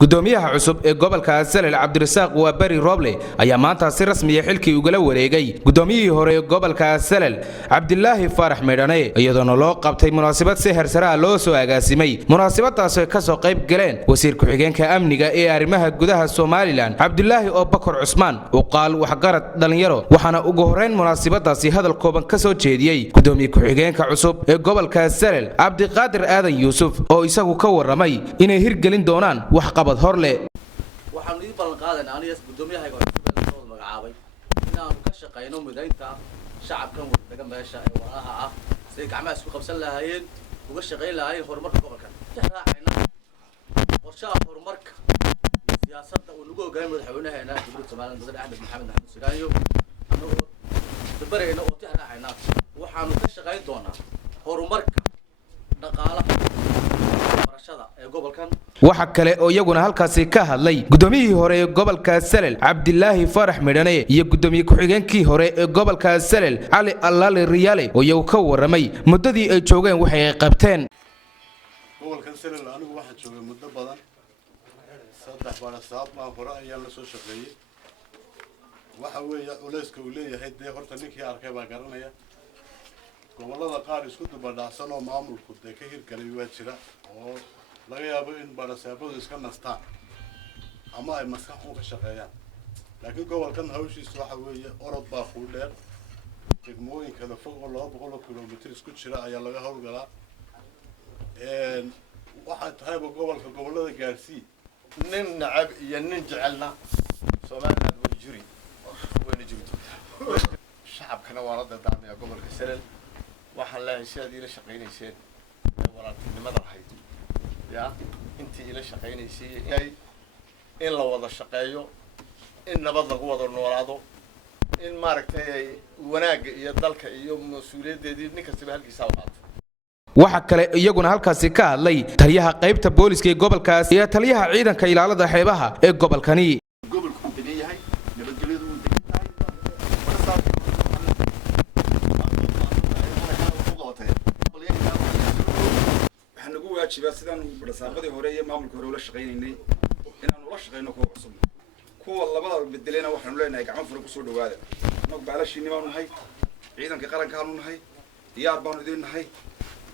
gudoomiyaha cusub ee gobolka Salel Cabdirasaaq waa bari Roble ayaa maanta si rasmi ah xilkii ugala wareegay gudoomiyihii hore ee gobolka Salel Cabdillaahi Farax Meedhane iyadoo loo qabtay munaasabad si heersare loo soo agaasimay munaasabadaas oo ka soo qayb galeen wasiir ku-xigeenka amniga ee arrimaha gudaha Soomaaliland Cabdillaahi Bakar Cusmaan oo qaal waxgarad dhalinyaro waxaana ugu horeyn munaasabadaasi hadal kooban ka soo jeediyay gudoomiye ku-xigeenka cusub ee gobolka Salel Cabdiqaadir Aadan Yuusuf oo isagu ka waramay inay hirgelin doonaan wax waxaan u ballan qaadanaa aniga gudoomiyaha soo magacaabay inaan ka shaqeyno midaynta shacabkan wadaga meesha ee walaalaha ah si gacmaha isku qabsan lahaayeen uga shaqeyn lahaayeen horumarka gobolka raacayna qorshaha horumarka siyaasadda oo lagu ogaamay madaxweynaheena dowladda Soomaaliland Mudane Axmed Maxamed Maxamuud Siraayo anagoo dabarayna oo raacayna waxaanu ka shaqeyn doonaa horumarka dhaqaalaha waxa kale oo iyaguna halkaasi ka hadlay gudoomiyihii hore ee gobolka Salel Cabdillaahi Farax Meedhane iyo gudoomiye ku-xigeenkii hore ee gobolka Salel Cali Allaale Riyaale oo iyagu ka waramay muddadii ay joogeen waxay qabteen gobolka Salel anigu waxaan joogay muddo badan 3 barasaab ma hore ayaan la soo shaqeeyay waxa weeye culayska uu leeyahay horta ninkii arkay baa garanaya gobolada qaar isku dubadhacsan oo maamulku ka hirgalay waa jira oo laga yaabo in barasaabadu iska nastaan ama ay maskax u ka shaqeeyaan laakiin gobolkan hawshiisu waxa weeye orod baa ku dheer degmooyin kala fog oo 200 kilomitir isku jira ayaa laga hawlgalaa waxa tahay gobolada gaarsii nin nacab iyo nin jecelna Soomaaliland way jiri wayna jirto shacabkana waa la dadaamay gobolka Salel waxaan la heshiiyay ila shaqeynayseen walaaltinimada ahayd ya intii ila shaqeynaysay in la wada shaqeeyo in nabad lagu wada noolaado in maaragtay wanaag iyo dalka iyo mas'uuliyadeedii nin kasta halkiisa wadaad waxa kale iyaguna halkaasi ka hadlay taliyaha qaybta booliska ee gobolkaas iyo taliyaha ciidanka ilaalada xeebaha ee gobolkani gobolku deegayahay nabadgelyadu waajiba sidaan barasaabadii hore iyo maamulka hore ula shaqeynay inaan ula shaqeyno kuwa cusub kuwa labada bedelena waxaan leenahay gacmo furo ku soo dhawaada anag baalashiini baan nahay ciidanka qaranka aan nahay diyaar baan idin nahay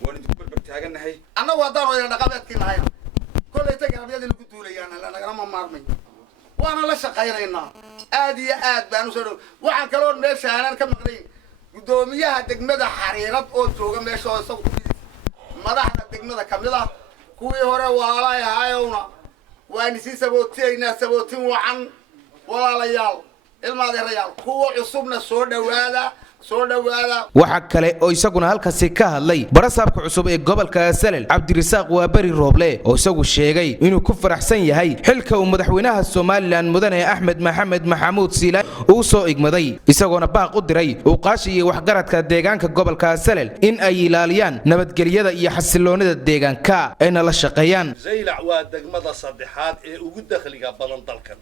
waan idin barbar taaganahay annagu hadaan oo dhaqameedkii nahay kulay tagaabiyada lagu duulayaan la nagama maarmay waana la shaqeynaynaa aad iyo aad baan u soo dhaw waxaan kale oo meesha aanan ka maqnayn gudoomiyaha degmada xariirad oo jooga meesha oo isagu madaxda degmada kamid ah kuwii hore walaalahay ahaayowna waan si sabootiina sabootin wacan walaalayaal ilmaadeerayaal kuwa cusubna soo dhawaada waxa kale oo isaguna halkaasi ka hadlay barasaabka cusub ee gobolka Salel Cabdirasaaq waa bari Roble oo isagu sheegay inuu ku faraxsan yahay xilka uu madaxweynaha Soomaaliland Mudane Axmed Maxamed Maxamuud Siraayo uu soo igmaday isagoona baaq u diray uu qaashiyo waxgaradka deegaanka gobolka Salel in ay ilaaliyaan nabadgelyada iyo xasiloonida deegaanka ay la shaqeeyaan Zeylac waa degmada saddexaad ee ugu dakhliga badan dalkan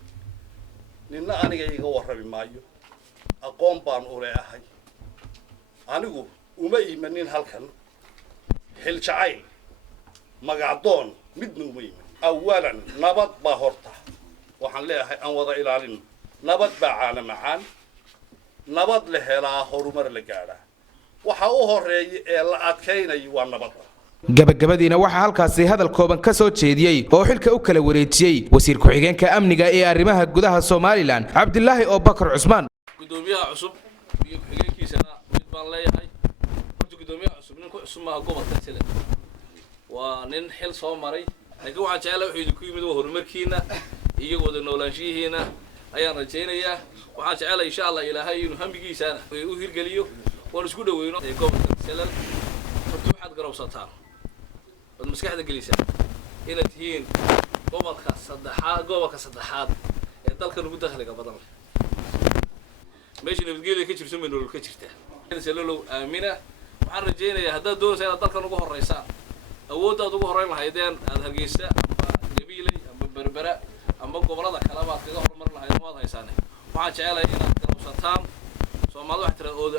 ninna aniga iga warrami maayo aqoon baan u leeyahay anigu uma iimanin halkan xil jacayl magacdoon midna uma iimanin awalan nabad baa horta waxaan leeyahay aan wada ilaalin nabad baa caana macaan nabad la helaa horumar la gaadhaa waxa u horeeyay ee la adkeynayo waa nabadda gabagabadiina waxa halkaasi hadal kooban ka soo jeediyay oo xilka u kala wareejiyay wasiir ku-xigeenka amniga ee arrimaha gudaha Soomaaliland Cabdillaahi Bakar Cusmaan gudoomiyaha cusub iyo ku-xigeenkiisana baan leeyahay gudoomiyaha cusub nin ku cusub ma gobolka Salel waa nin xil soo maray laakiin waxa jecel wuxuu idinku yimid horumarkiina iyo wada noolaanshihiina ayaan rajaynayaa waxa jecel insha Allah Ilaahay inuu hamigiisana u hirgeliyo oo isku dhaweyno gobolka Salel waxaad garowsataan wad maskaxda gelisaan inaad tihiin gobolka saddexaad ee dalka ugu dakhliga badan meeshii nabadgelyo ka jirto nolol ka jirta Salel aamina waxaan rajaynayaa haddaad doonaysaa inaad dalkan ugu horeysaan awooddaad ugu horeyn lahaydeen aad Hargeysa ama Gabiley ama Berbera ama gobolada kale baad kaga horumar lahayd waad haysaane waxaan jecelahay inaad garowsataan Soomaalidu wax tiraahdo